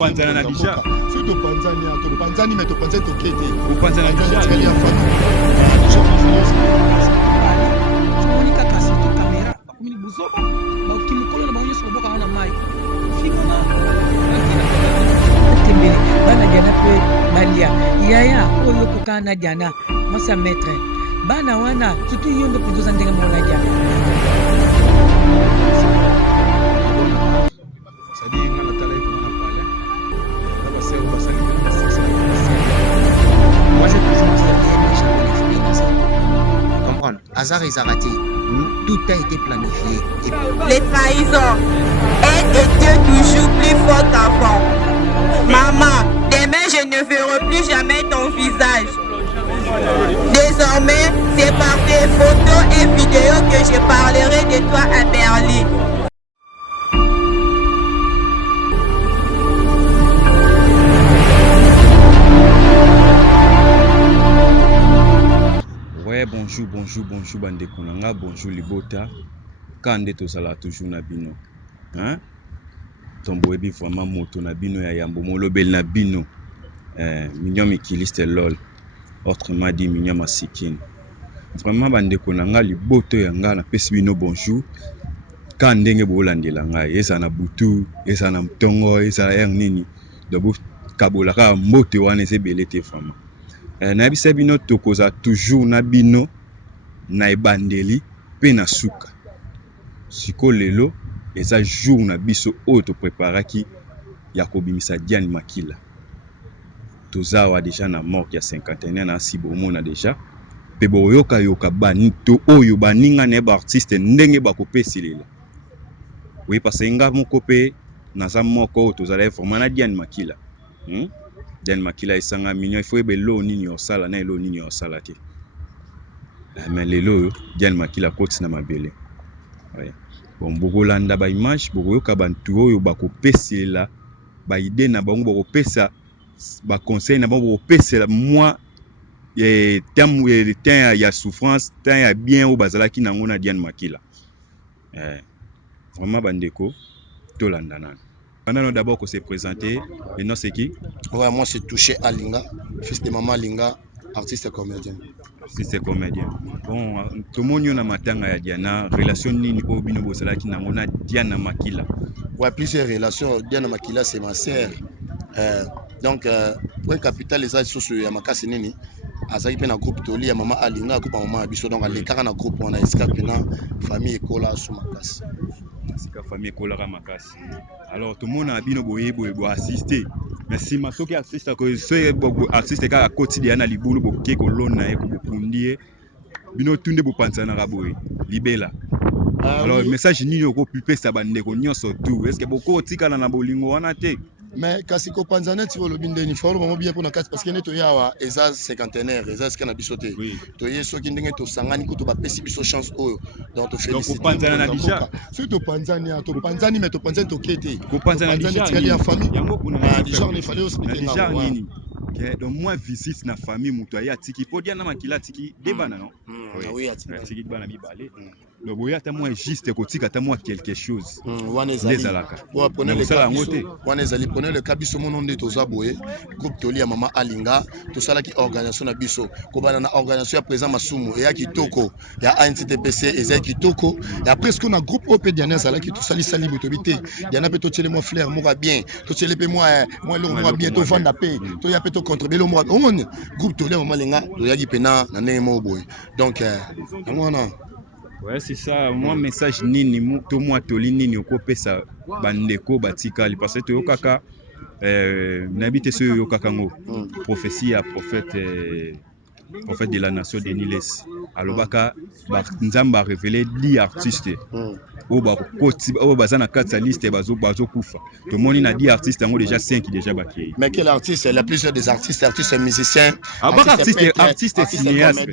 Panzana na déjà. Si tu Panzania, tu Panzani mais tu Panzani tu Kete. Ou Panzana déjà. Monica kasi tu kamera. Bakumi buzoba. Bakimukolo na banyo sobo ka na mic. Fingona. Tembele. Bana jana pe balia. Yaya oyo kukana jana. Masa maître. Bana wana tutu yondo kujuza ndenga mwana jana. Moi, j'ai toujours dit jamais les filles. Comprendre. Hasard et Zarati, tout a été planifié. Les trahisons. Elle était toujours plus forte qu'avant. Maman, demain je ne verrai plus jamais ton visage. Désormais, c'est par tes photos et vidéos que je parlerai de toi à Berlin. Ouais, bonjour bandeko nanga, bonjour libota. Kande tozala toujours na bino. Hein? Tombo ebi vraiment moto na bino ya yambo molobel na bino. Mignon mikiliste lol. Autrement dit mignon masikine. Vraiment bandeko nanga liboto yanga na pesi bino bonjour. Kande nge bolandela ngai, eza na butu, eza na mtongo, eza er nini. Dobo kabola ka mbote wana ezebele te vraiment. Na bisa bino tokoza toujours na bino na ebandeli pe na suka. Siko lelo eza jour na biso oyo to preparaki ya kobimisa Diane Makila. Tozawa deja na mort ya 51 na sibomona deja. Pe boyoka yoka banito oyo baninga na ba artiste ndenge bakopesilela. Oui parce que nga moko pe naza moko oyo tozala vraiment na Diane Makila. Diane Makila esanga mignon, il faut ebelo nini osala na elo nini osala te. Mais lelo Diane Makila koti na mabele. Ouais. Bon bokolanda ba image, bokoyoka bantu oyo bakopesela ba idée na bango bakopesa ba conseil na bango bakopesela moi temps ya souffrance, temps ya bien o bazalaki nango na Diane Makila. Vraiment bandeko tolanda nana. Pendant d'abord qu'on s'est présenté, le nom c'est qui? Ouais, moi c'est Touché Alinga, fils de maman Alinga, artiste et comédien. Artiste et comédien. Bon, tout le monde na matanga ya Diana, relation nini o bino bosalaki nango na Diana Makila. Ouais, plusieurs relations. Diana Makila c'est ma sœur. Donc point capital les associés ya makasi nini. Azaki pe na groupe Toli ya maman Alinga, groupe maman Abiso donc les carana groupe on a escapé na famille Ekola sous makasi. C'est la famille Ekola makasi. Alors tout le monde a bino boye assister. Mais si ma soki artiste ko so artiste ka quotidien na libulu bo ke ko lona e ko bokundie bino tunde bo pansana ka boye libela. Alors oui. Message nini ko pipesa bandeko nyonso tout. Est-ce que boko tikala na bolingo wana te? Mais kasi ko panzana ti lo binde ni folo mo bien pona kasi parce que neto yawa eza cinquantenaire eza skana bisote to yeso ki ndenge to sangani ko to ba pesi biso chance oyo donc to féliciter donc panzana na déjà si to panzania to panzani mais to panzani to kete ko panzana déjà ya famille yango kuna déjà on il fallait expliquer déjà nini donc moi visite na famille muto ya tiki po Diana Makila tiki debana non oui tiki bana mibale donc boya ta moi juste ko tika ta moi quelque chose wana ezali pour prenez le cas wana ezali prenez le cas biso mon nom de toza boye groupe Toli ya mama Alinga to sala ki organisation na biso ko bana na organisation ya présent masumu et ya kitoko ya ANTTPC ezali kitoko et après ce qu'on a groupe OP Diana sala ki to sali sali botobité Diana pe to tele moi frère moi bien to tele pe moi le bien to vendre paix to ya pe to contribuer le moi on groupe Toli ya mama Alinga to ya ki pena na ndenge mo boye donc mwana. Ouais, c'est ça. Moi, message nini, tout moi, toli nini, okopesa bandeko batikali. Parce que yokaka, n'habite ce yokakango. Prophétie à prophète de la nation de Niles. Alobaka, Nzamba a révélé 10 artistes. Au bazana 4 liste bazo kufa. Tout le monde a 10 artistes, déjà 5 déjà baké. Mais quel artiste? Il y a plusieurs des artistes musiciens. Artiste cinéaste.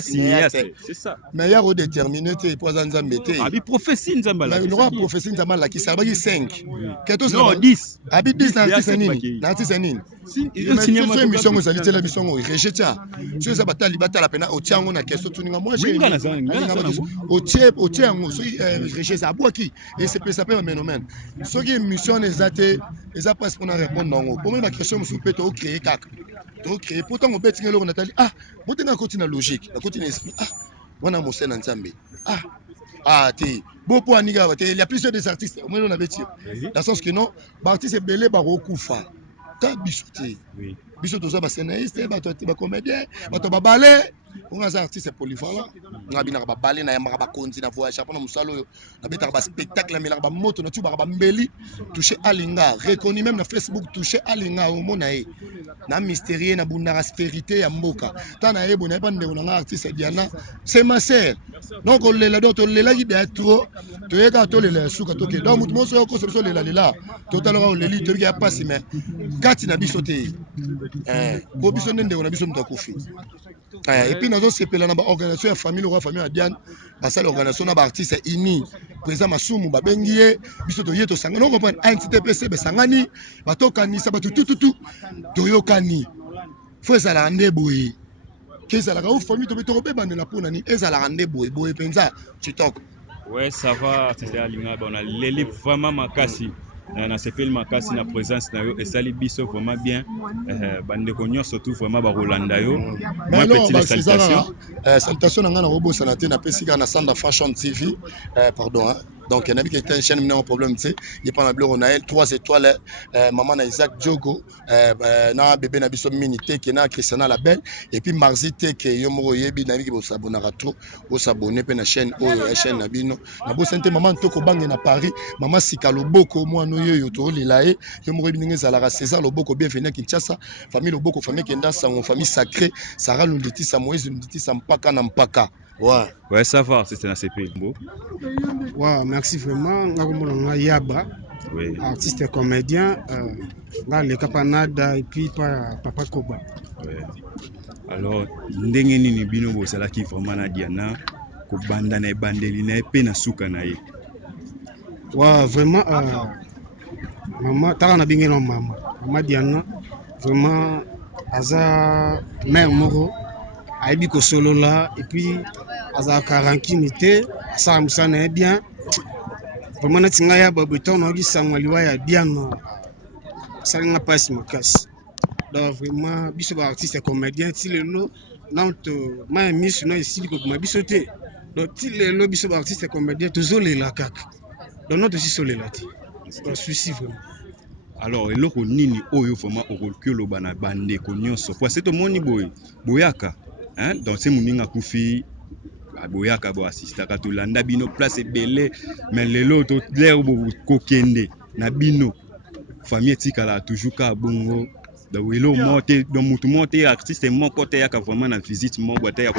Cinéaste, c'est ça. Mais il y a déterminé pour Nzamba. Abi prophétie Nzamba la. Mais le roi prophétie Nzamba la qui ça va 5. Non, 10. Abi 10 artistes nini? Artiste nini? Mission vous allez la mission rejeter. so ça batali batala pena otiango na question tuninga moi j'ai otiango so recherche abwaki et c'est ça peut un phénomène so qui mission ezate eza pas pour répondre non pour moi ma question me soupe to créer kaka to créer pourtant on beti ngelo Nathalie botenga continue logique na continue esprit wana mosena nzambe ti beaucoup aniga il y a plusieurs des artistes moi on avait tiré dans le sens que non artiste belé ba rokufa ta bisoté biso toza ba scénariste ba comédien ba ballet on a artiste polyvalent ngabina ba ballet na yamba ba konzi na voyage pendant musalo na beta ba spectacle na ba moto na tu ba mbeli toucher alinga reconnu même na Facebook toucher alinga au mona na mystérieux na bunda aspérité ya mboka tana yebo na pas ndeko na artiste Diana c'est ma sœur donc on lela d'autres lela qui est trop to yeka to lela suka to ke donc mutu mo so ko so lela totalement on leli to ya pas mais kati na bisoté po biso ndeko na biso mutakufi et puis nazo sepela na ba organisation ya famille roi famille Diane basala organisation na ba artiste ini président masumu ba bengiye biso to yeto sanga no comprendre NTPC be sangani batokani sa batu tututu toyokani faut ça la rendre boye que ça la ka famille to beto be bandela pona ni eza la rendre boye penza TikTok. Ouais, ça va, c'était alinga on a leli vraiment makasi na sepel makasi na présence na yo et sali biso vraiment bien bande konyo surtout vraiment ba Rolanda yo moi petite salutation salutation na ngana robo sanate na pesika na Sanda Fashion TV pardon donc il y a qui était une chaîne mais un problème tu sais il pas na bleu on a 3 étoiles maman na Isaac Diogo na bébé na biso minité qui na Christiana la belle et puis Marzite que yo moko yebi na biki bo s'abonner trop bo s'abonner pe na chaîne chaîne na bino na bo santé maman toko bange na Paris maman Sikalo Boko moi no yo to lilaé yo moko yebi ngeza la César Loboko bienvenue à Kinshasa famille Loboko famille Kenda sango famille sacrée Sarah Lunditi sa Moïse Lunditi sa mpaka na mpaka. Ouais, ça va, c'était un CP. Ouais, merci vraiment. Ngakomona Yaba, oui. Artiste et comédien, le Capanada et puis Papa Koba. Ouais. Alors, ndenge nini bino bosala ki vraiment na Diana ko banda na bandeli na pe na suka na ye. Ouais, vraiment maman tara na bingé non maman Diana vraiment aza mère moro aibi ko solo là et puis aza karankimité ça musana bien vraiment natinga ya babuton no gisangwa liwa ya bien ça nga passe makasi donc vraiment biso ba artiste et comédien ti lelo nanto ma miss no ici ko ma biso te donc ti lelo biso ba artiste et comédien tozolela kaka donc notre si solela ti donc souci vraiment. Alors eloko nini oyo vraiment okokyo bana bande ko nyonso kwa seto moni boyaka hein donc c'est muninga kufi boyaka bo assistaka to landa bino place belé mais lelo to l'air bo kokende na bino famille tikala toujours ka bongo donc elo monter donc mutu monter artiste moko te yaka vraiment na visite mo boîte ya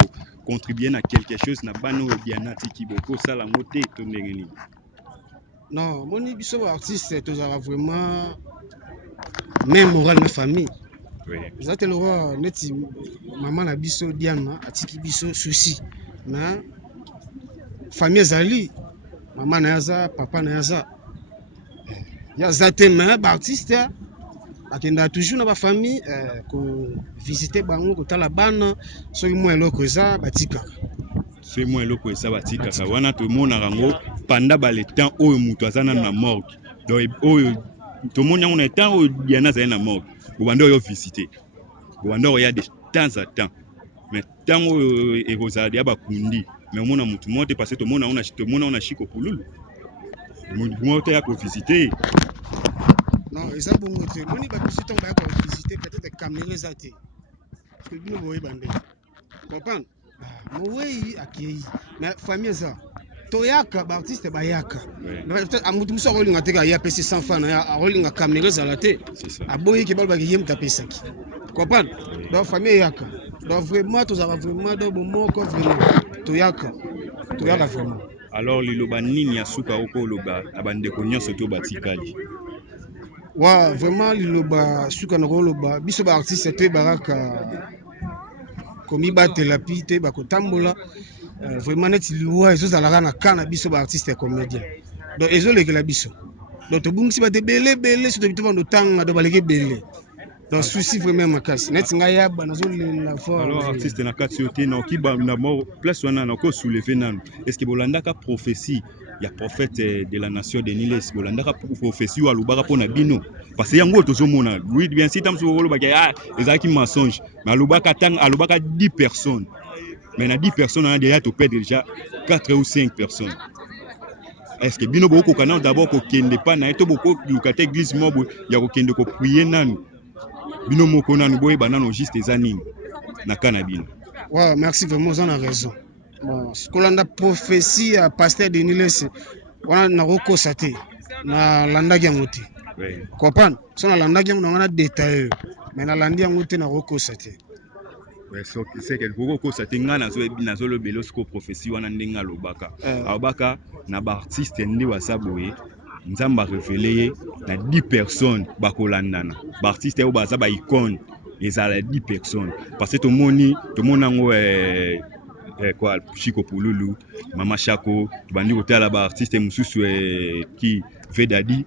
contribuer na quelque chose na bano Diana tiki boko sala ngote to ndengeni. Non moni biso artiste to za vraiment même moral na famille. Oui. Zate le roi neti maman na biso Diana atiki biso souci na famille zali maman na yaza papa na yaza ya zate mais ba artiste akenda toujours na ba famille ko visiter bango ko tala bana so mo eloko za batika so mo eloko eza batika ka wana to mona rango pendant ba le temps oyo mutu azana na morgue donc oyo to mona on est temps oyo Diana za na morgue bobanda oyo visiter bobanda oyo de temps à temps mais tant oyo ekozala ya bakundi mais mona mutu mote parce que to mona on a chiko kululu mutu mote ya ko visiter. Non eza bongo te moni ba visiter ba ko visiter peut-être caméra zate parce que bino boye bande comprendre moweyi akei mais famille ça toyaka ba artiste bayaka peut-être amutu muso rolinga te ka ya pesi sans fan ya rolinga caméra zalate aboyi ke balba ke yem tapesaki comprendre donc famille yaka donc vraiment tous avons vraiment dans moment comme vraiment toyaka vraiment. Alors liloba nini ya suka oko loba na bande ko nyonso to batikali. Ouais vraiment liloba suka na ko loba biso ba artiste te baraka komi batela pi te bakotambola vraiment neti liwa ezozalaka na kana biso ba artiste et comédien donc ezolekela biso donc tobungisi bate belé surtout bito bando tanga do baleke belé donc souci vraiment makasi neti ngai yaba nazolela fort. Alors artiste na kati yo te na okiba na place wana na ko soulever nanu est-ce que bolandaka prophétie ya prophète de la nation de Niles bolandaka prophétie wa lubaka pona bino parce que yango tozomona oui bien si tam so lobaka ezaki mensonge mais alubaka 10 personnes mais na 10 personnes on a déjà to perdre déjà 4 ou 5 personnes. Est-ce que bino boko kana d'abord ko kende pa na to boko lukate église mobo ya ko kende ko prier nanu bino moko nanu boye banano juste ezanini na kana bino. Ouais, merci vraiment, vous avez raison. Bon, ce qu'on a prophétie à pasteur de Niles, on a recossé na landa yangote. Oui. Comprendre? Si on a landa yangote, on a détaillé, mais na landa yangote na recossé. Ouais, c'est que beaucoup ça tinga na zo le belosko prophétie wana ndenga lobaka. Abaka na ba artiste ndi wasaboye nzamba révélé na 10 personnes bakolandana. Ba artiste o baza ba icône ezala 10 personnes parce que to monango quoi Chico Pululu, Mama Chako, bandi kotala ba artiste mususu qui Vedadi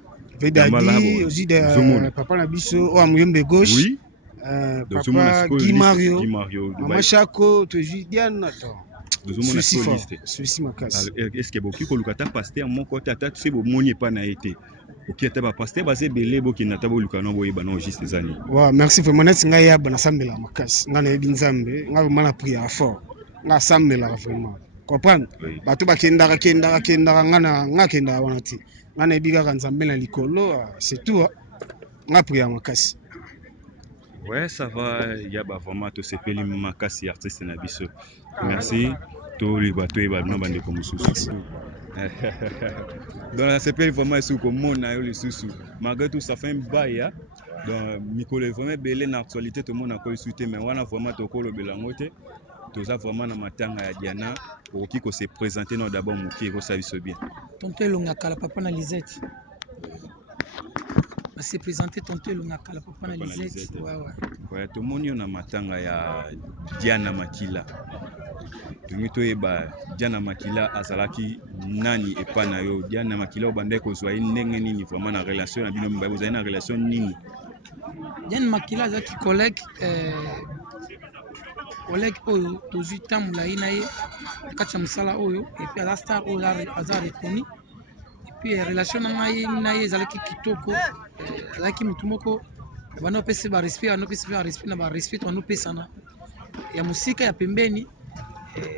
aussi de papa na biso o amuyembe gauche. Oui. Papa Guy Mario, Mama Chako, tu dis Diane, attends. Souci fort, souci makasi. Est-ce que boki ko lukata pasteur moko tata tu sais bo moni pa na été. Ok ta ba pasteur basé belé boki na tabo lukana boye bana juste zani. Ouais, merci vraiment net nga ya bana sambela makasi. Nga na binzambe, nga vraiment na prière fort. Nga sambela vraiment. Comprendre? Bato bakendaka nga kenda wana ti. Nga na bigaka nzambe na likolo, c'est tout. Nga prière makasi. Ouais, ça va, il y a vraiment tout ce pays makasi artiste na biso. Merci. Tous les bateaux et ballons bande comme sous. Donc ce pays vraiment sous comme mon na yo le sous. Malgré tout ça fait un bail. Donc Mikolo vraiment belé na actualité tout le monde a connu souté mais wana vraiment to ko lo belangote. Tout ça vraiment na matanga ya Diana pour qui ko se présenter non d'abord muki ko ça biso bien. Tonto longa kala papa na Lisette. Va se présenter tonto longa kala papa na Lisette. Ouais, tout le monde na matanga ya Diana Makila. Tumito eba Diana Makila azalaki nani epana yo Diana Makila obande ko zwa ndenge nini vraiment na relation na bino mba vous avez na relation nini? Diana Makila azaki collègue oyo tozwi tamula ina ye kati ya mosala oyo et puis aza star oyo aza reconnu et puis relation na ye ezalaki kitoko azalaki mutu moko bana opesi ba respect na ba respect to anopesana ya musika ya pembeni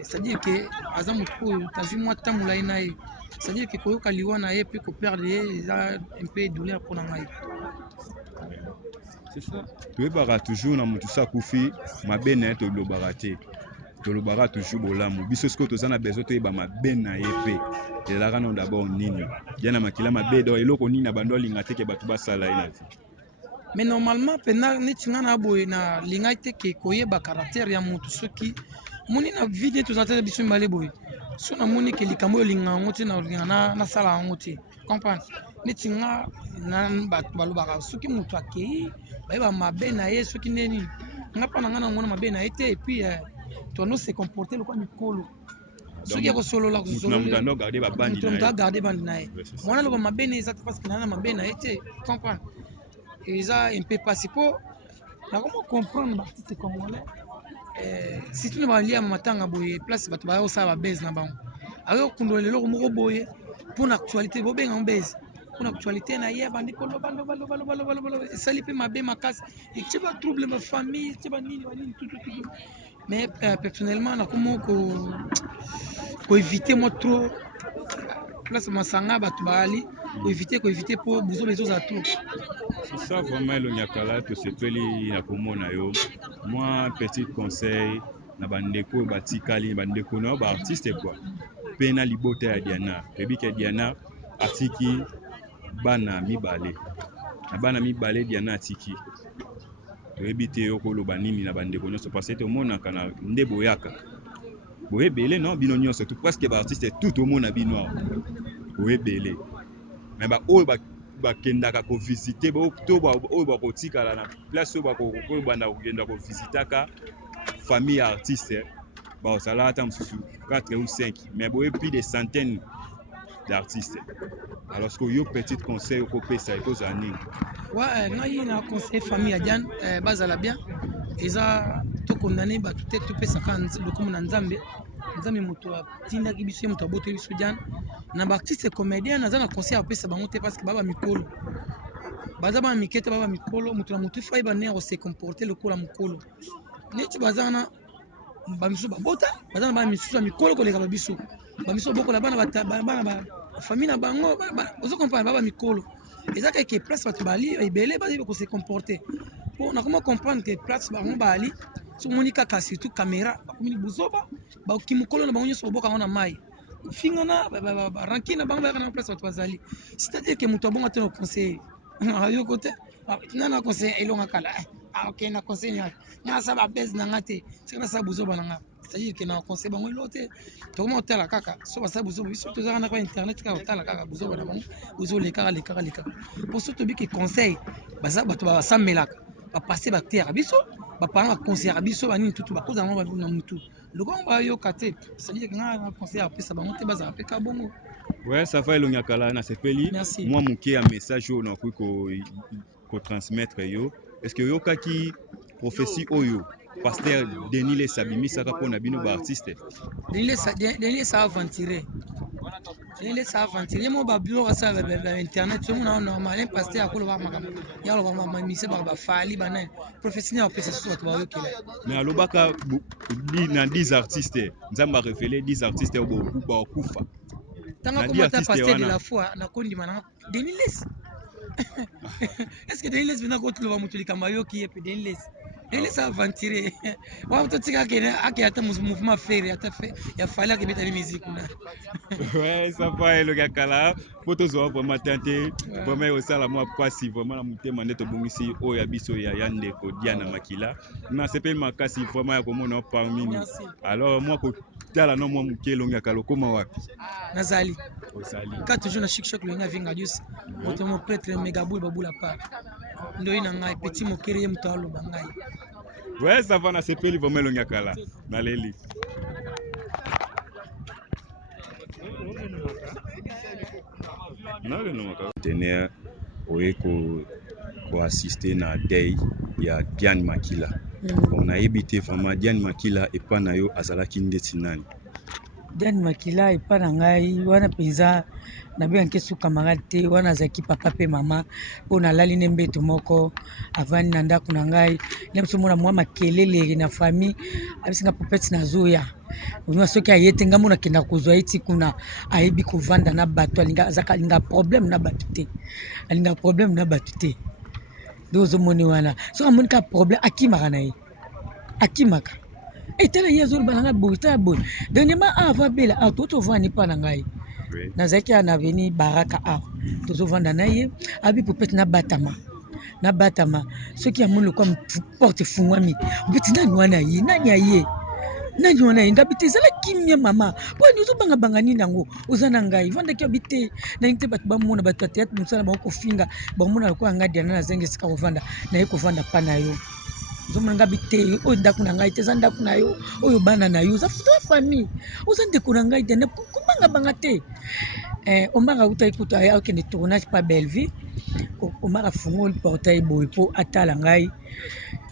c'est-à-dire que aza mutu oyo tazwi mwa tamula ina ye c'est-à-dire que koyoka liwa na ye puis koperdre ye eza un peu douleur mpona ngai. C'est ça. Tu es toujours na mutu sa kufi mabe na to lobaka te. To lobaka toujours bolamu. Biso sko to zana bezo to yeba mabe na ye pe. Elaka non d'abord nini. Diana Makila mabe do eloko nini na bando linga te ke batu basala ina. Mais normalement pena neti nga na boye na linga te ke koyeba caractère ya mutu soki moni na video to zata biso mbale boye. So na moni ke likambo linga ngote na linga na sala ngote. Comprendre? Neti nga na batu balobaka soki mutu akei bayeba mabe na ye soki neni nga pa na nga na ngona mabe na ye te et puis to no se comporter lokwa mikolo soki akosolola garder bandi na ye mwana loba mabe na ye eza te parce que na mabe na ye te comprendre eza un peu passé po na comment comprendre l'artiste congolais si tu ne vas lire matanga boye place bato ba osala ba base na bango ayo kundola lelo moko boye pour l'actualité bobenga base pour actualité na ye bandi koloba esali mpe mabe makasi etie ba trouble ma famille etie ba nini tout mais personnellement nakomo ko éviter moi trop place masanga bato baali ko éviter po buzo bezoza trop. C'est ça vraiment le nyakala to sepeli na komona yo moi petit conseil na bandeko batikali bandeko na ba artiste quoi pena libota ya Diana bebi ke Diana atiki bana mibale na bana mibale Diana atiki toyebi te okoloba nini na bandeko nyonso parce que tomonaka na nde boyaka boyebele non bino nyonso tout presque ba artiste tout omona bino boyebele mais ba oyo bakendaka kovisite to oyo bakotikala na place oyo banda kokenda kovisitaka famille ya artiste bazalaka ata mosusu 4 ou 5 mais boye plus de centaines d'artiste. Alors ce que yo petit conseil au pesa et aux années. Ouais, ngai na conseil famille ya Diane bazala bien. Eza to condamné ba tout être pesa kan le comme na Nzambe. Nzambe moto atindaki biso moto aboto biso Diane. Na ba artiste comédien naza na conseil apesa bango te parce que baba mikolo. Baza ba mikete baba mikolo moto na moto fai ba ne se comporter le kola mukolo. Neti bazana bamiso babota bazana ba misusu mikolo koleka babiso. Bamiso bokola bana ba famille na bango ozo comprendre baba mikolo. Eza que place bato bali ebele baza ko se comporter. Bon na comment comprendre que place bango bali so moni kaka surtout caméra bakomi buzoba ba kimukolo na bango nyoso boka na mai. Fingana rankina bango ba na place bato bazali. C'est-à-dire que moto bonga te no conseil. Yo côté na conseil elonga kala. Ah ok na conseil na sa ba base na ngate. C'est na sa buzoba na ngate. C'est-à-dire que na conseil bango lote to comment tala kaka so ba sa buzoba biso to zaka na ko internet ka tala kaka buzoba na bango buzo le kaka pour surtout que conseil baza bato ba samelaka ba passer ba terre biso ba parler conseil biso ba nini tutu ba koza na mutu le gon ba yo kate c'est-à-dire que na conseil a pesa bango te baza peka bongo. Ouais, ça va elonga kala na sepeli. Merci. Moi muke un message au na ko transmettre yo. Est-ce que yo kaki prophétie oyo pasteur Denis les Sabimi saka pona bino ba artiste. Denis ça aventurer. Denis ça aventurer mo ba bureau ça internet tout monde normal un pasteur akolo ba makam. Ya lo ba mise ba fali ba na prophétie na pesa so ba yo kele. Mais alobaka na 10 artistes. Nzamba révélé 10 artistes au ba kufa. Tant que comment pasteur de la foi na kondima na Denis les. Est-ce que Denis les vient ko tlo ba mutu likamba yo ki epe Denis les. Denis ça aventurer. Wa mutu tika kene akiata mouvement faire ata fait ya fallait que beta musique na. Ouais, ça va le gars kala. Photos zo vraiment tenté. Vraiment au sala moi pasi vraiment la mutema ndeto bongisi o ya biso ya yande ko Diana Makila. Na sepe makasi vraiment ya komona parmi nous. Alors moi ko tala no moi mukelo ngaka lokoma wapi. Nazali. Osali. Ka toujours na chic le nga vinga dius. Moto mo prêtre megabul babula pa. Ndo ina ngai petit mokere ye mto alo bangai. Ouais, ça va na sepeli vraiment le ngaka la. Na leli. Na le nomaka. Tenir oye ko assister na day ya Diane Makila. On a évité vraiment Diane Makila et pas na yo azalaki ndeti nani. Diane Makila epa na ngai wana penza na bien ke su camarade te wana zaki papa pe mama po na lali ne mbeto moko avani na ndako na ngai nemso mona mwa makelele na famille abisinga popeti na zoya onwa soki ayete nga mona kenda kozwa iti kuna ayebi kovanda na bato alinga problème na bato te alinga problème na bato te dozo moni wana soki amoni ka problème akimaka na ye akimaka etala ye azoloba na ngai boye tala boye dernièrement ava bela awa tozovanda mpa na ngai nazalaki awa na aveni baraka awa tozovanda na ye abi popete nabatama soki amoni lokwa porte efungwami opeti nani wana ye nani wana ye ngabi te ezala kimia mama poni ozobangabanga nini yango oza na ngai vandaki abi te nani te bato bamona bato ya teyatre mosala bango kofinga bamona lokola ngai diana nazangi esika kovanda naye kovanda mpa na yo ozomona ngabi te oyo ndako na ngai te eza ndako na yo oyo bana na yo oza futu ya famille oza ndeko na ngai diana kobangabanga te omara utaki kuta akende tournage pa Belleville omara fungoli portail boye mpo atala ngai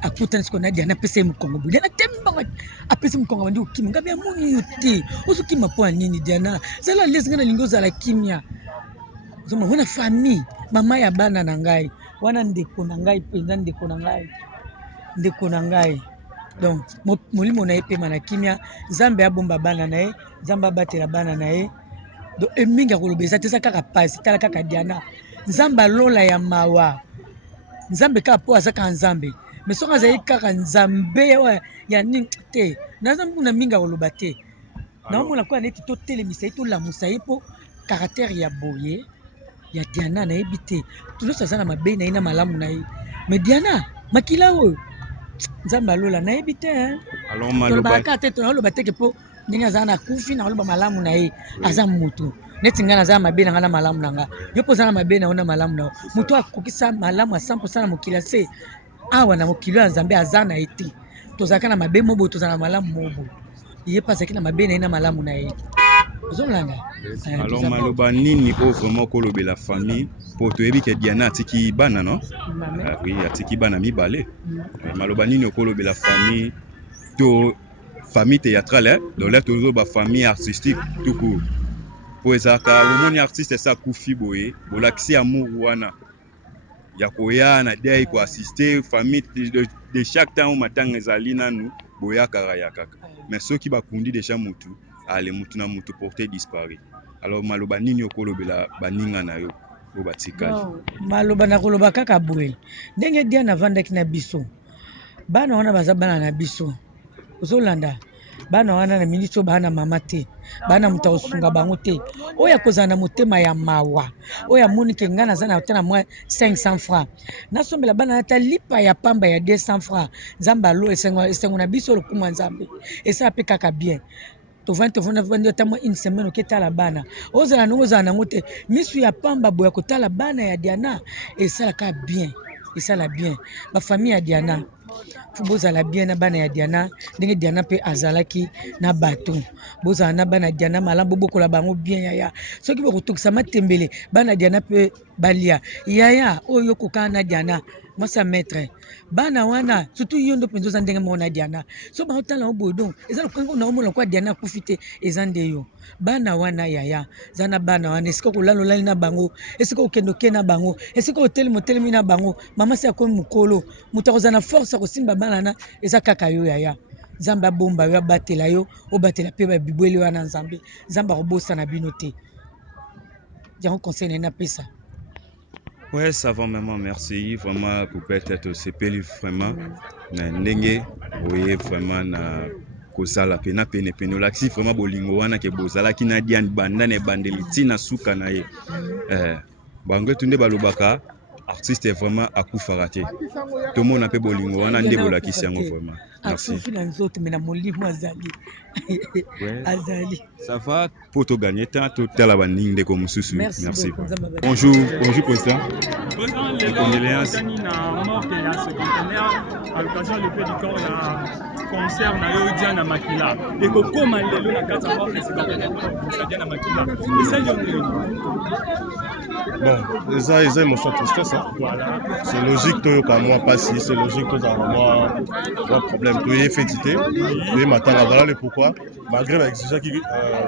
akutani siko na Diana apesa ye mokongo boye Diana tembanga apesa mokongo bandi okima ngabi amoni yo te ozokima mpo ya nini Diana zala lesi ngai nalingi ozala kimia ozomona wana famille mama ya bana na ngai wana ndeko na ngai mpenza ndeko na ngai donc molimo na ye pema na kimia nzambe abomba bana na ye nzambe abatela bana na ye donc emingi akoloba eza te eza kaka pasi tala kaka Diana nzambe alola ya mawa nzambe kaka po aza kaka nzambe mais soki azali kaka nzambe ya nini te naza mbuna mingi akoloba te naomona koya neti totelemisa ye tolamusa ye mpo caractère ya boye ya Diana nayebi te toloso aza na mabe na ye na malamu na ye mais Diana Makila oyo nzambe alola nayebi te tolobaka te toloba teke mpo ndenge azala na kufi na oloba malamu na ye aza motu neti ngai naza na mabe na ngai na malamu na nga yo mpo oza na mabe na yo na malamu na yo moto akokisa malamu a 100% na mokili ase awa na mokili ya nzambe aza na ye te tozalaka na mabe moboye tozala na malamu moboye ye mpo azalaki na mabe na ye na malamu na ye ozolanda alors maloba nini o vraiment kolobela famille po toyebi ke Diana atiki bana non oui atiki bana mibale maloba nini okolobela famille to famille théâtrale donc là toujours ba famille artistique tout court po ezaka omoni artiste esa kufi boye bolakisi amour wana ya koya na dei ko assister famille de chaque temps matanga ezali nanu boyakaka ya kaka mais soki bakundi déjà mutu ale mutu na mutu porté disparu alors maloba nini okolobela baninga na yo o batikali maloba na koloba kaka boye ndenge Diana avandaki na biso bana wana baza bana na biso ozolanda bana wana na miniti oyo bana mama te bana moto akosunga bango te oyo akozala na motema ya mawa oyo amoni ke ngai naza na ata na mwa 500 francs nasombela bana ata lipa ya pamba ya 200 francs nzambe alo esengo na biso lokumu ya nzambe esala mpe kaka bien tovandi ata mwa une semaine oketala bana ozala nango ozala nango te misu ya pamba boya kotala bana ya Diana esalaka bien esala bien bafamille ya Diana fo bozala bien na bana ya Diana ndenge Diana mpe azalaki na bato bozala na bana ya Diana malamu bobokola bango bien yaya soki bokotokisa matembele bana ya Diana mpe balia yaya oyo okokana na Diana mwasi ya maître bana wana surtout yo ndo mpenza oza ndenge moko na Diana so baotala oboye donc eza lokango na omona kwa Diana akufi te eza nde yo bana wana yaya za na bana wana esika kolala olali na bango esika okende oke na bango esika otelemi otelemi na bango mama si akomi mokolo moto akozala na force akosimba bana na eza kaka yo yaya nzambe abomba yo abatela yo obatela mpe babibweli wana nzambe nzambe akobosana bino te yango conseil na ye napesa. Ouais, ça va maman, merci. Vraiment, pour peut-être c'est peli vraiment. Ndenge, oui, vraiment na kozala pena pene pene laksi vraiment bolingo wana ke bozala kina Diane banda ne bandeli tina suka na ye. Bango tunde balobaka artiste vraiment akufaka te. Tout le monde a pe bolingo wana nde bolakisi yango vraiment. Merci. Ça va pour te gagner tant tout la banding de comme sous. Merci. Bonjour président. Président, les condoléances. Na mort ya secondaire à l'occasion le fait du corps ya concert na yo Diana Makila. Et ko koma lelo na kata mort ya secondaire na Diana Makila. Et ça bon, ils ont émotion tristesse hein. Voilà. C'est logique toi comme moi pas si c'est logique toi dans moi problème toi est fétité. Oui, maintenant voilà le pourquoi malgré l'exigence qui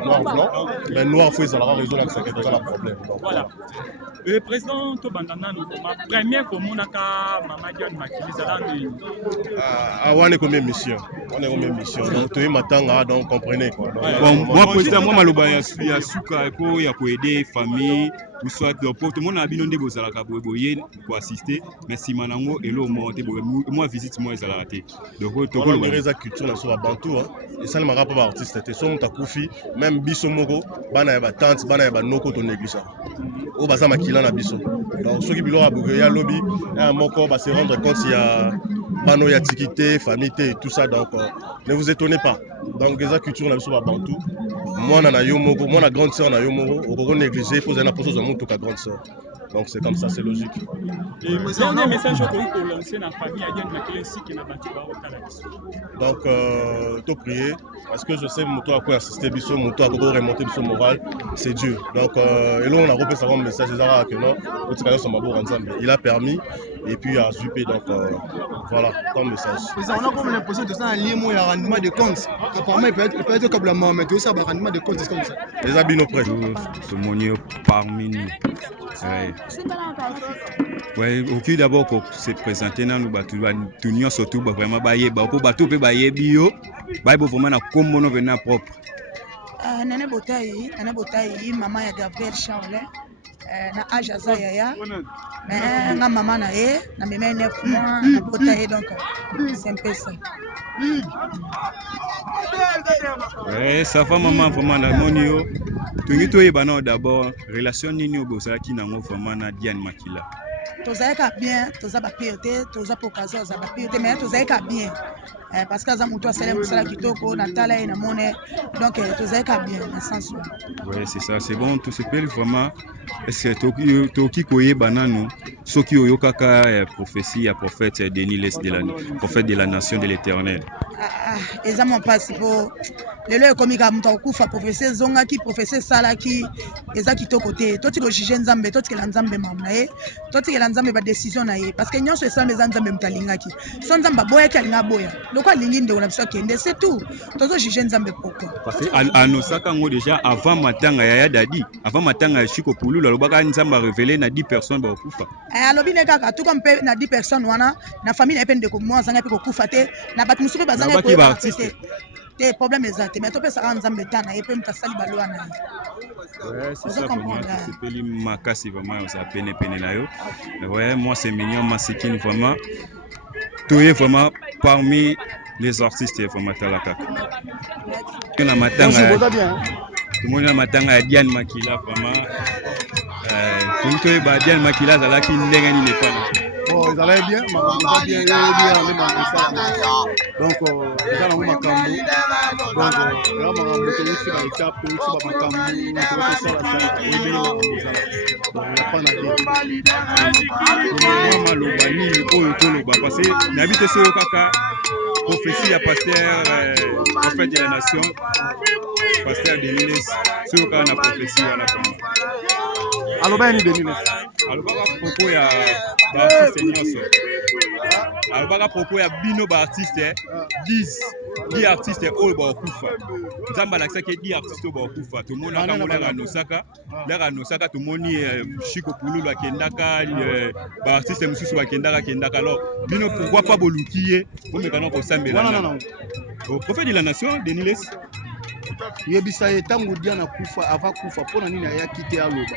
noir blanc mais noir faut ils avoir raison là que ça c'est un problème. Donc, voilà. Le président to bandana no ma première komonaka mama Diane Makila zalandi on est comme mission. On est comme mission. Donc toi matanga donc comprenez quoi. Bon, moi président moi maloba ya suka ko ya ko aider famille ou soit pour tout le monde a bien ndé bozala ka boye pour assister mais si manango elo monter moi visite moi ezala raté donc to ko le reza culture na so ba bantu hein et ça le mara pas artiste te so muta kufi même biso moko bana ya ba tante bana ya ba noko to négligence o baza makila na biso donc ceux qui bilo a boye ya lobby un moko va se rendre compte il y a bano ya tikité famille et tout ça donc ne vous étonnez pas donc reza culture na biso ba bantu moi na yo moko moi na grande sœur na yo moko o ko négliger poser na poser mon tout ka grande sœur. Donc c'est comme ça, c'est logique. Et vous avez un message pour lancer la famille à Diane Makila ici qui n'a pas été donc, tout prier, parce que je sais que mon à quoi assister, mon à quoi remonter son moral, c'est Dieu. Donc, et là on a repéré ça comme message, que non, il a permis, et puis à Zup, donc voilà, comme message. On a comme l'impression de ça un limo et un rendement de compte. Apparemment, il peut être comme la maman, mais tout ça, un rendement de compte, c'est comme ça. Les habits nos prêts. Tout le monde parmi nous. Ouais, ok d'abord pour se présenter dans nous batu tunio surtout vraiment baye ba pour batu pe baye bio baye vraiment na comme no venir propre nana botai maman ya Gabriel Charles na âge aza yaya mais nga maman na ye na meme 9 mois na botai donc c'est un peu ça. Ouais, ça va maman vraiment na monio tungi to yebana d'abord relation nini obosala ki nango vraiment na Diane Makila. Tozalaka bien, toza ba priorité, toza pour occasion za ba priorité mais tozalaka bien. Parce que za mutu asala musala kitoko na tala ina mone donc tozalaka bien dans sens où. Ouais, c'est ça, c'est bon, tout se peut vraiment est-ce que toki koyeba nanu soki oyokaka prophétie ya prophète Denis Les de la prophète de la nation de l'Éternel. eza mwa mpasi mpo lelo ekomi kaka moto akokufa professeur ezongaki professeur esalaki eza kitoko te totika ojuge nzambe totikela nzambe mamu na ye totikela nzambe badesizio na ye parce que nyonso esalami eza nzambe moto alingaki so nzambe aboyaki alingi aboya loko alingi ndeko na biso akende c'est tout tozojuge nzambe poko anosaka yango déjà avant matanga ya Yadadi avant matanga ya Chiko Pululu alobaka nzambe arevele na 10 personnes bakokufa alobi ne kaka tuka mpe na 10 personnes wana na famille na ye mpe ndeko mwa azanga mpe kokufa te na bato mosusu mpe bazanga koyeba te problème eza te mais topesaka nzambe ta na ye mpe moto asali baloa na ye sepeli makasi vraiment oza pene na yo ouais moi c'est mignon masikini vraiment toye vraiment parmi les artistes vraiment talaka na matanga tumoni na matanga ya Diane Makila vraiment tunto ba Diane Makila azalaki ndenge nini epana bon ezalaki bien makambo bien yebi ya donc eza nango makambo donc eza makambo touti ba étape touti ba makambo tokosalasala oyebeli makambo ezala donc yapa na bien maloba nini oyo toloba parce que nayebi te soyo kaka prophétie ya pasteur prophète de la nation pasteur Deniles soyo kaka na prophétie wana alobaki ni Deniles alobaka propos ya baartiste nyonso alobaka propos ya bino baartiste 10 artiste oyo bakokufa nzambe alakisaki 10 artiste oyo bakokufa tomonaka ngo lera anosaka tomoni Chiko Pululu akendaka baartiste mosusu bakendaka alors bino pourquoi pas boluki ye bomekana kosambela prophète de la nation Deniles yebisa ye ntango Diane akufa ava kufa mpona nini ayaki te aloba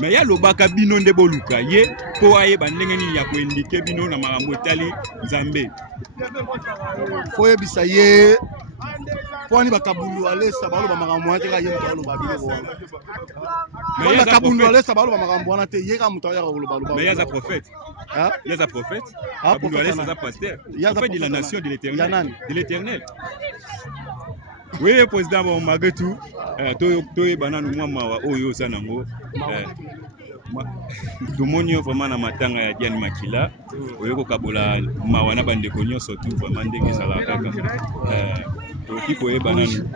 me yalobaka bino nde boluka ye mpo ayeba ndenge nini ya koindike bino na makambo etali nzambe fo yebisa ye mpo ani bakabundu alesa baloba makambo wana te kaka ye moto aloba biloko wana bakabundu alesa baloba makambo wana te ye kaka moto ayaka koloba mais yaza prophète yaza prophète bakabundu alesa aza pasteur prophète de la nation de l'éternel oui président bon malgré tout toyeba nanu mwa mawa oyo oza nango tomoni yo vraiment na matanga ya Diane Makila oyo kokabola mawa na bandeko nyonso tu vraiment ndenge ezalaka kaka tokoki koyeba nanu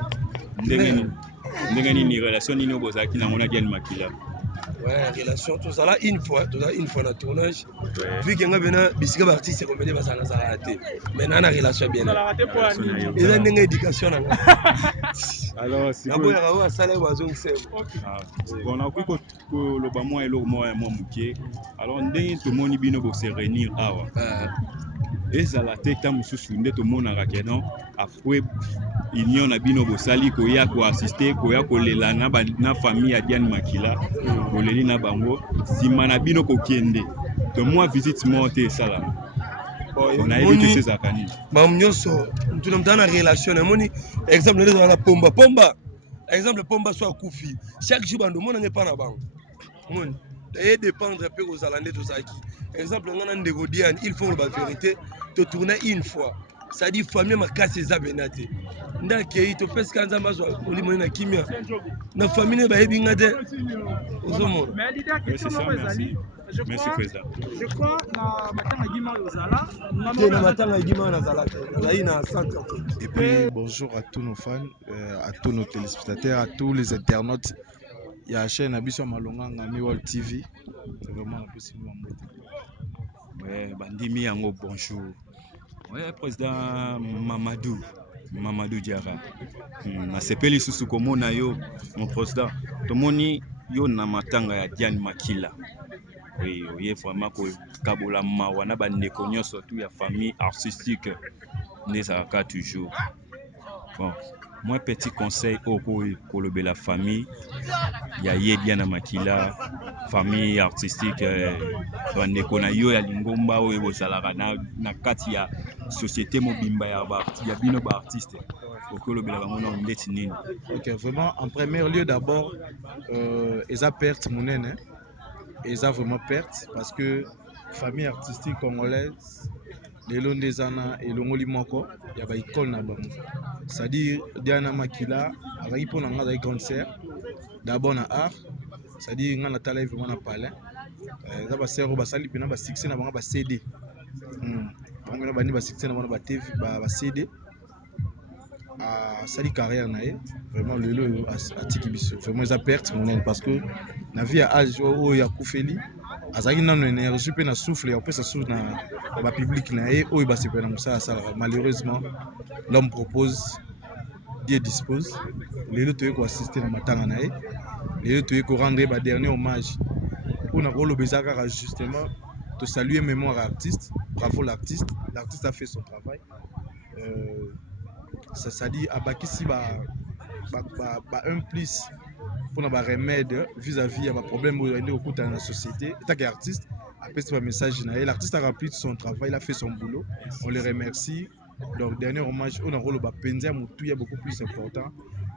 ndenge nini relation nini oyo bozalaki nango na Diane Makila ouais relation tozala une fois na tournage vu que nga bena bisika ba artiste comédie basana za raté mais na relation bien eza ndenge éducation na nga alors si abo ya rawa sala bazong sebo bon na ko loba mwa eloko mwa mukie alors ndenge tomoni bino bo se réunir awa ezala te ta mosusu nde tomonaka ke non après union na bino bosali koya koassiste koya kolela na famille ya Diane Makila koleli na bango nsima na bino kokende to mwa visite mo te esala onayebi te sezaka nini mamu nyonso ntuna mtana relation na moni exemple ndezo na pomba exemple pomba so akufi chaque jour bando mona ngepa na bango moni et dépendre peu aux alandais tous aki exemple ngana ndeko Diane il faut la vérité te tourner une fois ça dit famille makasi eza benate ndake to peska nzamba zo olimo na kimia na famille ba yebi ngate ozomo mais l'idée que tu m'as ezali merci président je crois na matanga gima ozala na matanga gima na zala là na centre et puis bonjour à tous nos fans à tous nos téléspectateurs à tous les internautes. Il y a la chaîne Abisso Malonganga World TV. C'est vraiment un peu si nous ouais, bandimi yango bonjour. Ouais, président Mamadou Diarra. Na sepeli susu komona yo mon président. Tomoni yo na matanga ya Diane Makila. Oui, oye vraiment ko kabola mawa na bandeko nyonso tout ya famille artistique nezaka toujours. Bon, moi petit conseil au kolobe la famille ya ye Diane Makila famille artistique bandeko na yo ya lingomba oyo bozalaka na kati ya société mobimba ya bino ba artiste okolobela bango na ndeti nini. OK, vraiment en premier lieu d'abord eza perte monene eza vraiment perte parce que famille artistique congolaise lelo ndezana elongoli moko ya ba icône na bango. C'est-à-dire Diane Makila azaki mpona nga azaki concert d'abord na art, c'est-à-dire nga na tala vraiment na palais eza ba sero basali pena ba succès na bango ba CD bango na bani ba succès na bango ba TV ba CD asali carrière na ye vraiment lelo atiki biso vraiment eza perte monene parce que na vie ya age oyo akufeli azalaki nano énergie mpe na souffle ya kopesa souffle na bapublike na ye oyo basepela na mosala asalaka. Malheureusement l'homme propose, Dieu dispose. Lelo toye koassiste na matanga na ye, lelo toye korendre ye dernier hommage mpona koloba eza kaka justement to saluer mémoire artiste. Bravo l'artiste, l'artiste a fait son travail. Ça dit abakisi ba un plus pour ba remède vis-à-vis à ba problème oyo ende okuta na société. Tant qu'artiste apesi ba message na ye, l'artiste a rempli son travail, il a fait son boulot. On le remercie. Donc dernier hommage on a rôle ba penza mutu ya beaucoup plus important.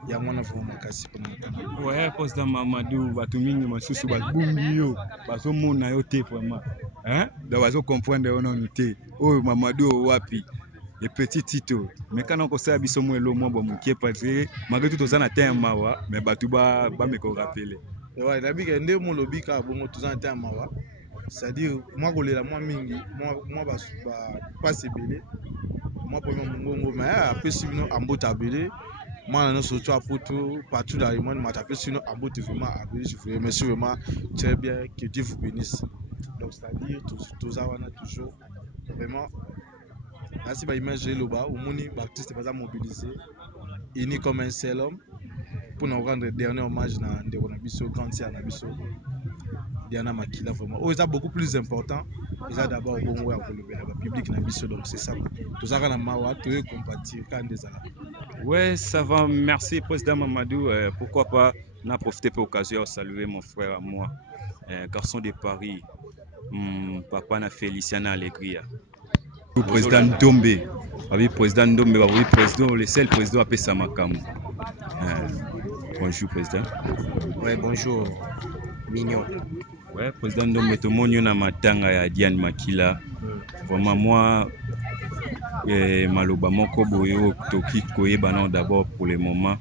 Ya mwana vraiment kasi pour nous. Ouais, Président Mamadou batu mingi masusu babungi yo bazomona yo te vraiment. Hein? Donc bazo comprendre ono te. Oh Mamadou wapi? Les petits titres. Mais quand on sait biso mo elo mo bo mukie parce que malgré tout ozana te mawa mais batu ba me ko rappeler. Ouais, la bika nde mo lobika bongo tozana te mawa. C'est-à-dire moi kolela moi mingi, moi ba passe belé. Moi pour mon mais après si nous en bota belé. Moi non surtout à Poto, partout dans le monde, m'a tapé sur nous en bota vraiment à belé. Je vous remercie vraiment très bien, que Dieu vous bénisse. Donc c'est-à-dire tous awana toujours vraiment. Là, si l'image est là-bas, au moins, l'artiste est mobilisé, unis comme un seul homme, pour nous rendre le dernier hommage à Nderonabiso, grand sœur Nabiso, Diana Makila, vraiment. Oh, c'est beaucoup plus important. C'est d'abord au bon avec le public Nabiso, donc c'est ça. Tout ça, on a mawa, tout est compatir, quand des ala. Ouais, ça va, merci, Président Mamadou. Pourquoi pas, on a profité pour l'occasion de saluer mon frère à moi, garçon de Paris, papa na Feliciana Allegria. Le président Ndombe, oui, président Ndombe, oui, président, le seul président appelé Samakam. Bonjour, président. Ouais, bonjour, mignon. Ouais, président Ndombe, tout le monde na matanga ya Diane Makila. Vraiment, moi, maloba moko boyo toki koyeba non d'abord pour le moment.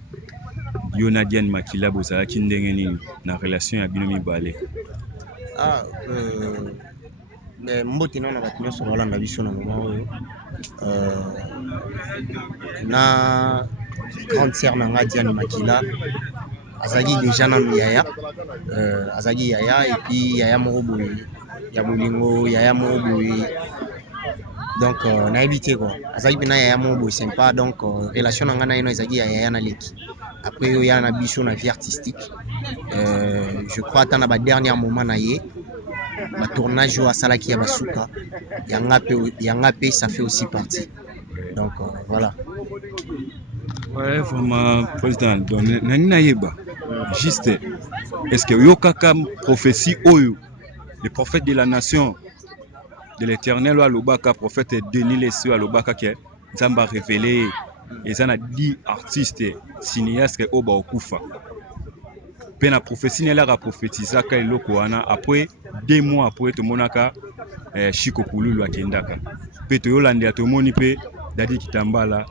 Yona Diane Makila bozalaki ndenge nini na relation ya bino mibale. Ah, mais mbote na bato nyonso balanda biso na moment oyo na grande sœur nanga Diane Makila azaki déjà nanu yaya azaki yaya et puis yaya moko boye ya bolingo yaya moko boye donc nayebi te quoi azaki mpe na yaya moko boye sympa donc relation na ngai na ye no ezalaki ya yaya na leki après oyo ya na biso na vie artistique je crois ata na badernière moment na ye tournage oyo asalaki ya basuka yanga pe ça fait aussi partie donc voilà. Ouais, vraiment, président, donc nani yeba juste est-ce que yokaka prophétie oyo le prophète de la nation de l'Éternel alobaka prophète Denis Lesio alobaka ke Nzamba révélé et na 10 artistes cinéastes au ba okufa pe na prophétie nela ka prophétisaka eloko wana après 2 mois après to monaka Chiko Pululu akendaka pe to yolanda to moni pe Dadi Kitambala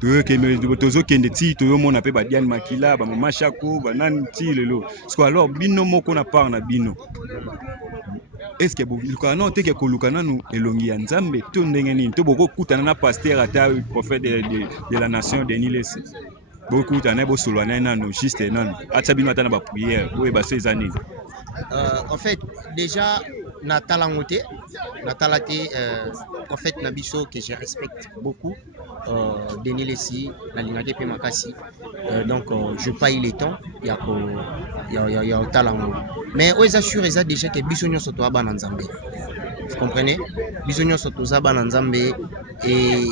tozokende ti toyomona mpe Diane Makila bamama Chako banani ti lelo so alors bino moko na part na bino est-ce que boluka non te ke koluka nanu elongi ya Nzambe to ndenge nini to bokokutana na pasteur ata prophète de la nation Denis Lesio bokutana bosolwa na nanu juste nanu atia bino ata na ba prière boye baso eza nini. En fait déjà Natalangote Natalate prophète Nabiso que je respecte beaucoup Denis Lesio Nalingake pe makasi donc je pas il est temps ya Talango mais oza sûr eza déjà que biso nyonso to abana Nzambe vous comprenez biso nyonso to zabana Nzambe et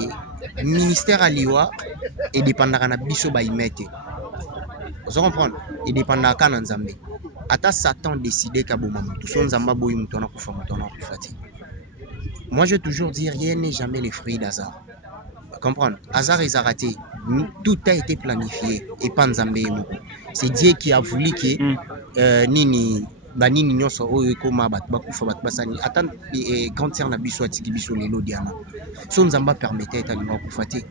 ministère aliwa et dépendaka na biso ba imete vous comprenez et dépendaka na Nzambe ata Satan décidé kaboma mutu so Nzamba boyi mutu na kufa mutu na kufa ti. Moi je toujours dire rien n'est jamais les fruits d'hasard. Comprendre hasard est raté, tout a été planifié et pas Nzambe moko. C'est Dieu qui a voulu que nini banini nyonso oyo ekoma bato bakufa bato basani ata grande sœur na biso atiki biso lelo Diana so Nzamba permettait etalinga kufa te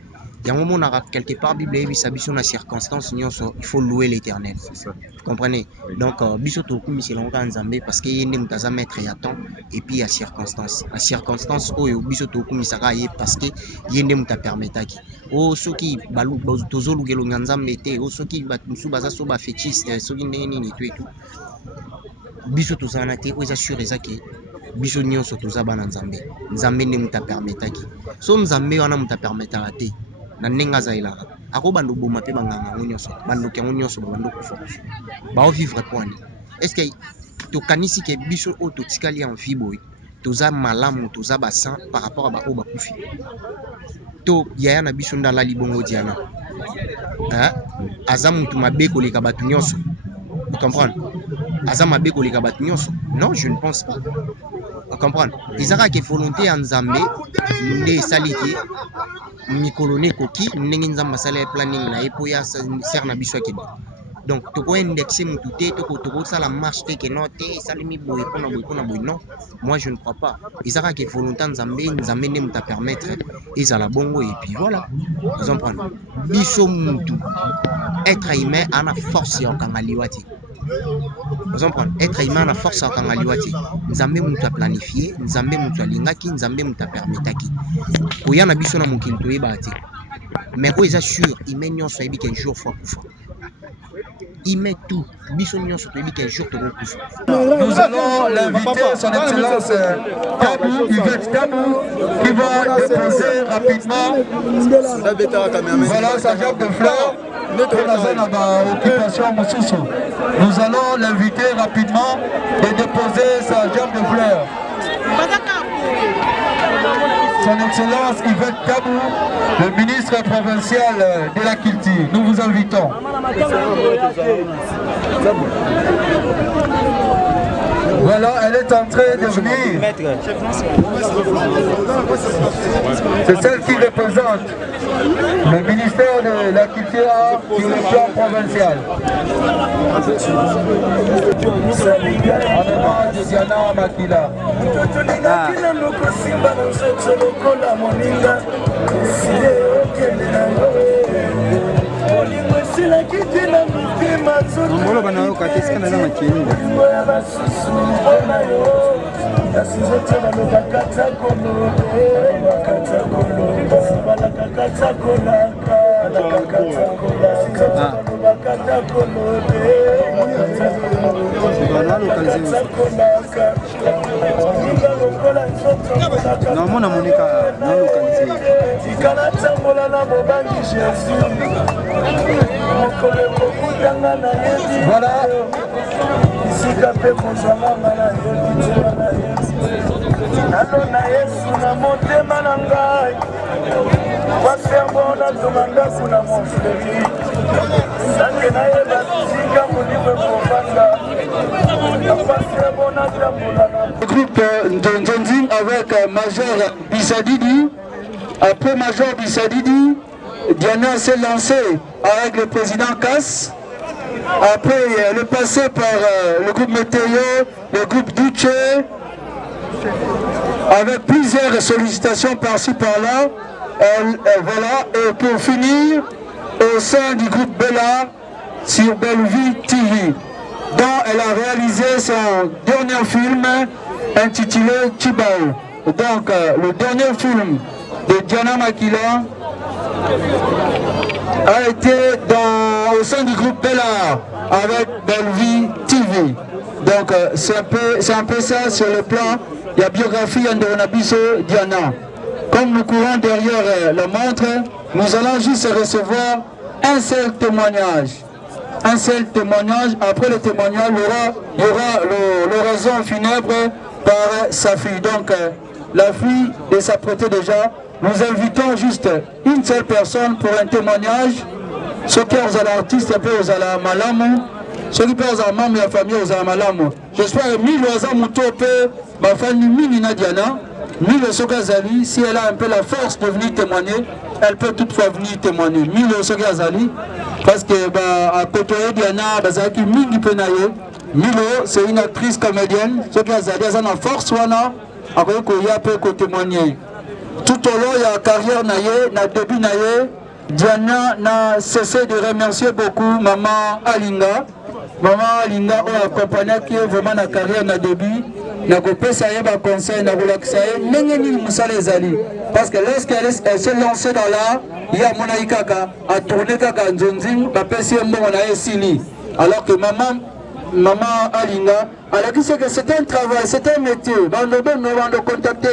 Il y a un moment, quelque part, Bible et biso na circonstance, il faut louer l'Éternel. Vous comprenez? Donc, biso to kumi c'est longtemps Nzambe parce que yende mutaza mettre ya temps et puis il y a circonstance. La circonstance oyo biso to kumi saka ye parce que yende muta permetaki. O soki balu tozo lugelo Nzambe te, o soki batusu baza so ba fétiste, soki ndeni ni tout et tout. Biso to zana te, o eza sûr ezaki biso nyonso toza bana Nzambe. Nzambe ne muta permetaki. So Nzambe wana muta permetaka te. Na nenga zailaka ako bando boma pe banganga nyonso bando ke nyonso bando kufa ba vivre point est-ce que to kanisi ke biso o to tikali en fiboy toza malamu toza basan par rapport à ba o ba kufi to yaya na biso ndala libongo diana azamu to mabeko leka batu nyonso vous comprenez azam mabeko leka batu nyonso non je ne pense pas vous comprenez izaka ke volonté en Nzambe nde saliki mikolone koki ndenge Nzamba sala planning na epo ya ser na biso akende donc toko indexer mutu te toko sala marche te ke no te salimi boye pona boye non moi je ne crois pas izaka ke volonté Nzambe ne muta permettre ezala bongo et puis voilà vous comprenez biso mutu être humain ana force ya kangaliwati vous comprenez être humain ana force ya kangaliwati Nzambe mutu a planifié Nzambe mutu alingaki Nzambe mutu a permetaki koya na biso na mokili toyeba te mais o eza sûr ime nyonso ayebi qu'un jour fois kufa ime tout biso nyonso toyebi qu'un jour tokokufa. Nous allons l'inviter son excellence Tabou, Yvette Tabou, qui va déposer rapidement voilà sa jambe de fleurs pour la zone à occupation Moussousou. Nous allons l'inviter rapidement et déposer sa jambe de fleurs. Son Excellence Yvette Tabou, le ministre provincial de la culture. Nous vous invitons. Voilà, elle est en train de venir. C'est celle qui représente le ministère de la culture sur le plan provincial. En de Diana Makila. Molo bana yo kateska na makini non mona monika non localisé voilà. Le groupe de Nzonzing avec Major Bissadidi. Après Major Bissadidi, Diana s'est lancée avec le président Kass. Après, elle est passée par le groupe Météo, le groupe Duce, avec plusieurs sollicitations par-ci par-là. Voilà, et pour finir, au sein du groupe Bella sur Bellevue TV, dont elle a réalisé son dernier film intitulé Chibao. Donc, le dernier film de Diana Makila a été au sein du groupe Bella avec Bellevue TV. Donc c'est un peu ça sur le plan de la biographie d'Onabiso Diana. Comme nous courons derrière la montre, nous allons juste recevoir un seul témoignage. Un seul témoignage. Après le témoignage, il y aura l'oraison funèbre par sa fille. Donc la fille de s'apprêter déjà. Nous invitons juste une seule personne pour un témoignage. Ceux qui sont l'artiste, un peu aux Malamu. Ceux qui sont membres de la famille aux Malamu. J'espère que Mille ma famille Minina Diana, Mille Sokazali, si elle a un peu la force de venir témoigner, elle peut toutefois venir témoigner. Mille Sokazali, parce que à côté de Diana, Bazaki Mingi Penaye, Milo, c'est une actrice comédienne. Sokazali, elle a la force, après qu'il y a peu témoigner. Tout au long, il y a carrière, il y a début, Diana n'a cessé de remercier beaucoup Maman Alinga. Maman Alinga a accompagné qui est vraiment la carrière na début. Na kopesa yeba conseil na kolakisa nengeni musala ezali parce que lorsqu'elle s'est lancée dans l'art, il y a mon kaka a tourné kaka nzonzi bapesi mbongo na esili alors que maman Alinga elle a dit que c'était un travail, c'était un métier. Bando contacter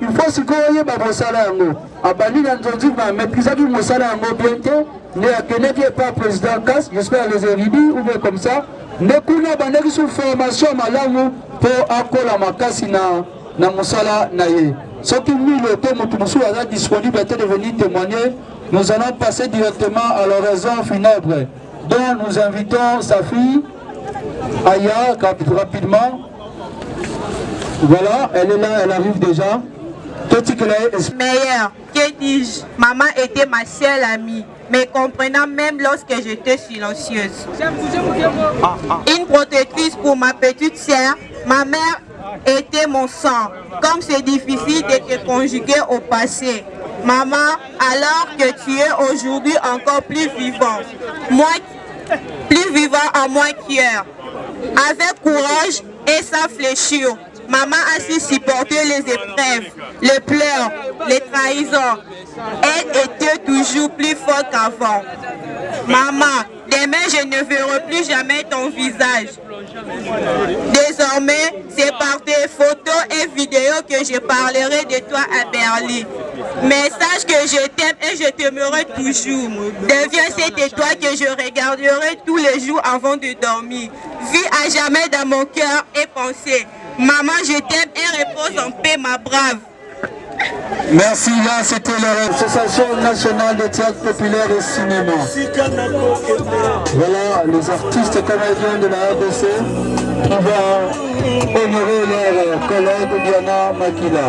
il faut se koyer ba musala yango abali na nzonzi ba maîtriser du musala yango bientôt ne akene qui est pas président CAS, j'espère les érudits ou bien comme ça. Ne kuna bandaki sous formation malamu pour akola makasi na musala na ye. Ce qui nous le thème Mutumusou est disponible était de venir témoigner. Nous allons passer directement à l'oraison funèbre. Donc nous invitons sa fille Aya rapidement. Voilà, elle est là, elle arrive déjà. Meilleur, que dis-je? Maman était ma seule amie, mais comprenant même lorsque j'étais silencieuse. Une protectrice pour ma petite sœur, ma mère était mon sang. Comme c'est difficile de te conjuguer au passé. Maman, alors que tu es aujourd'hui encore plus vivant, plus vivant en moi qu'hier. Avec courage et sans fléchir, maman a su supporter les épreuves, les pleurs, les trahisons. Elle était toujours plus forte qu'avant. Maman, demain je ne verrai plus jamais ton visage. Désormais, c'est par tes photos et vidéos que je parlerai de toi à Berlin. Mais sache que je t'aime et je t'aimerai toujours. Deviens cette étoile que je regarderai tous les jours avant de dormir. Vis à jamais dans mon cœur et pensée. Maman, je t'aime et repose en paix, ma brave. Merci, là c'était l'Association nationale de théâtre populaire et cinéma. Voilà les artistes comédiens de la RDC qui vont honorer leur collègue Diana Makila.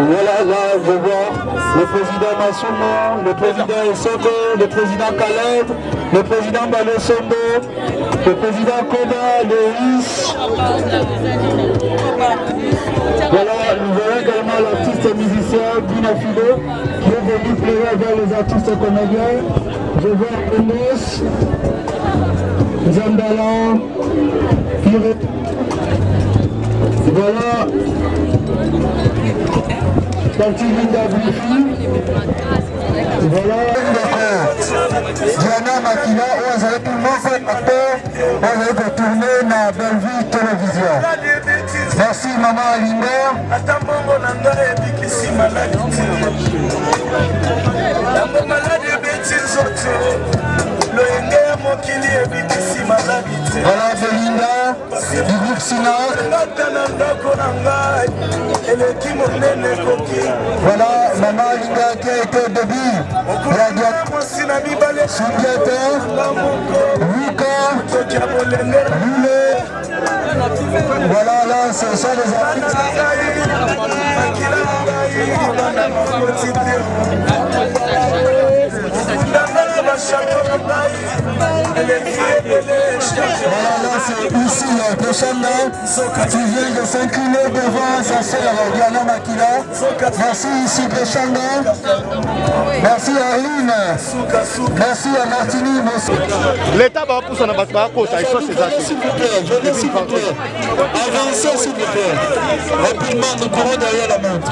Voilà, là, je vois le président Massouma, le président Essobo, le président Caleb, le président Balosombo, le président Koda, Loïs. Voilà, nous verrons également l'artiste musicien Bina Fido qui est venu pleurer vers les artistes comédiens. Je vois Enos, Zambalan, Pire. Voilà. Voilà, Diana Makila, on a tout le monde fait on va retourner dans Bellevue Télévision. Merci maman Alinga. Voilà Belinda du groupe Sinac. Voilà maman Alinga qui a été au début. Sundiateur, Luka, Lule. Voilà là, c'est ça les artistes. Voilà, là c'est ici, Pechanda, tu viens de s'incliner devant sa sœur Diana Makila. Merci ici Pechanda. Merci à Arline. Merci à Martini. L'État va pousser en abattoir à côté, s'il vous plaît, venez s'il vous plaît. Avancez s'il vous plaît. Rapidement, nous courons derrière la montre.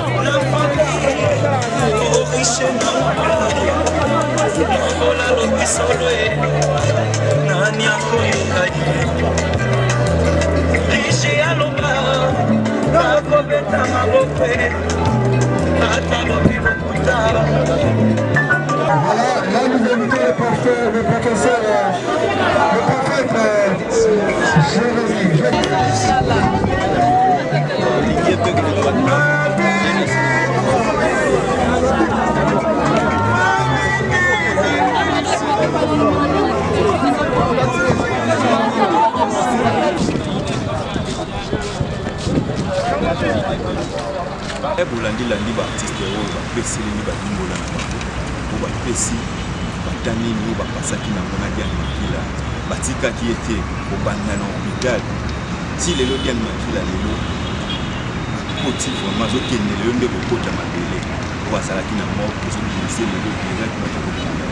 Voilà, là nous invitons le professeur, le prophète Jérémy. bolandi baartiste oyo bapeseleli balimbola na bango po bapesi batanini oyo bapasaki nango na Diana Makila batikaki ete kobanda na hôpital ti lelo Diane Makila lelo koti vraiment azokende lelo nde kokota mabele oyo azalaki na mort kozobimisa lelo déjà kimatokokende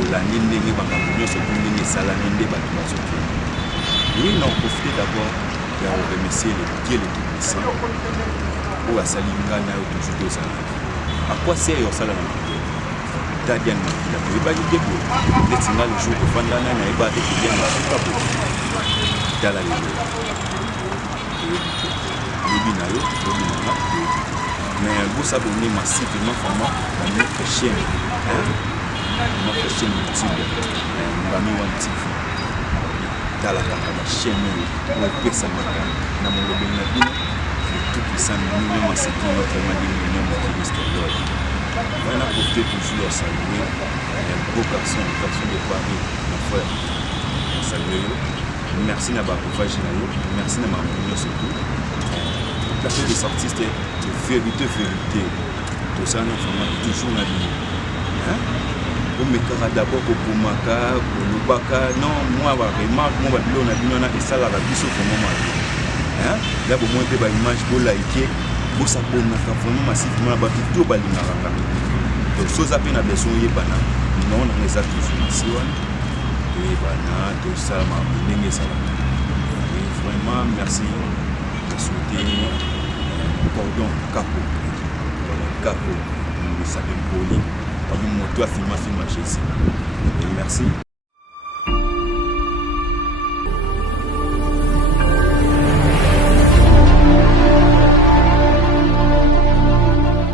olandi ndenge makambo nyonso mpo ndenge esalami nde bato bazokende. Oui, na profite d'abord ya remercier le Dieu le Tout-Puissant oyo asali ngai na yo toujours tozala à quoi sert osala na mabele ta Diane Makila toyebaki te boye neti nga le jour tofandana nayeba te Diane Makila boye tala lelo lobi na yo lobi na nga mais bosabone massivement vraiment dans notre chaîne YouTube Ngami One TV tala kaka na chaîne oyo epesamaka na molobeli na bino le Tout-Puissant nous maseki notre madini notre mystère. On a profité toujours à saluer un beau garçon de Paris, mon frère. Saluer. Merci na bakoufaji na yo, merci na mamounio surtout. La chose des artistes de vérité. Tout ça, on a vraiment toujours na vie. On me kara d'abord au Boumaka, au Lubaka. Non, moi, je remarque, moi, je on a ça la biso pour moi. Là, pour moi, je vais image pour liker. Pour ça, pour nous, vraiment massivement, tout le monde. Donc, chose à peine à besoin de bana. Non, on a toujours massivement. Et bana, tout ça, ma bonne ça. Vraiment, merci. Je souhaite cordon capo. Capo, nous savons poli. Comme moi, toi, film Jésus. Merci.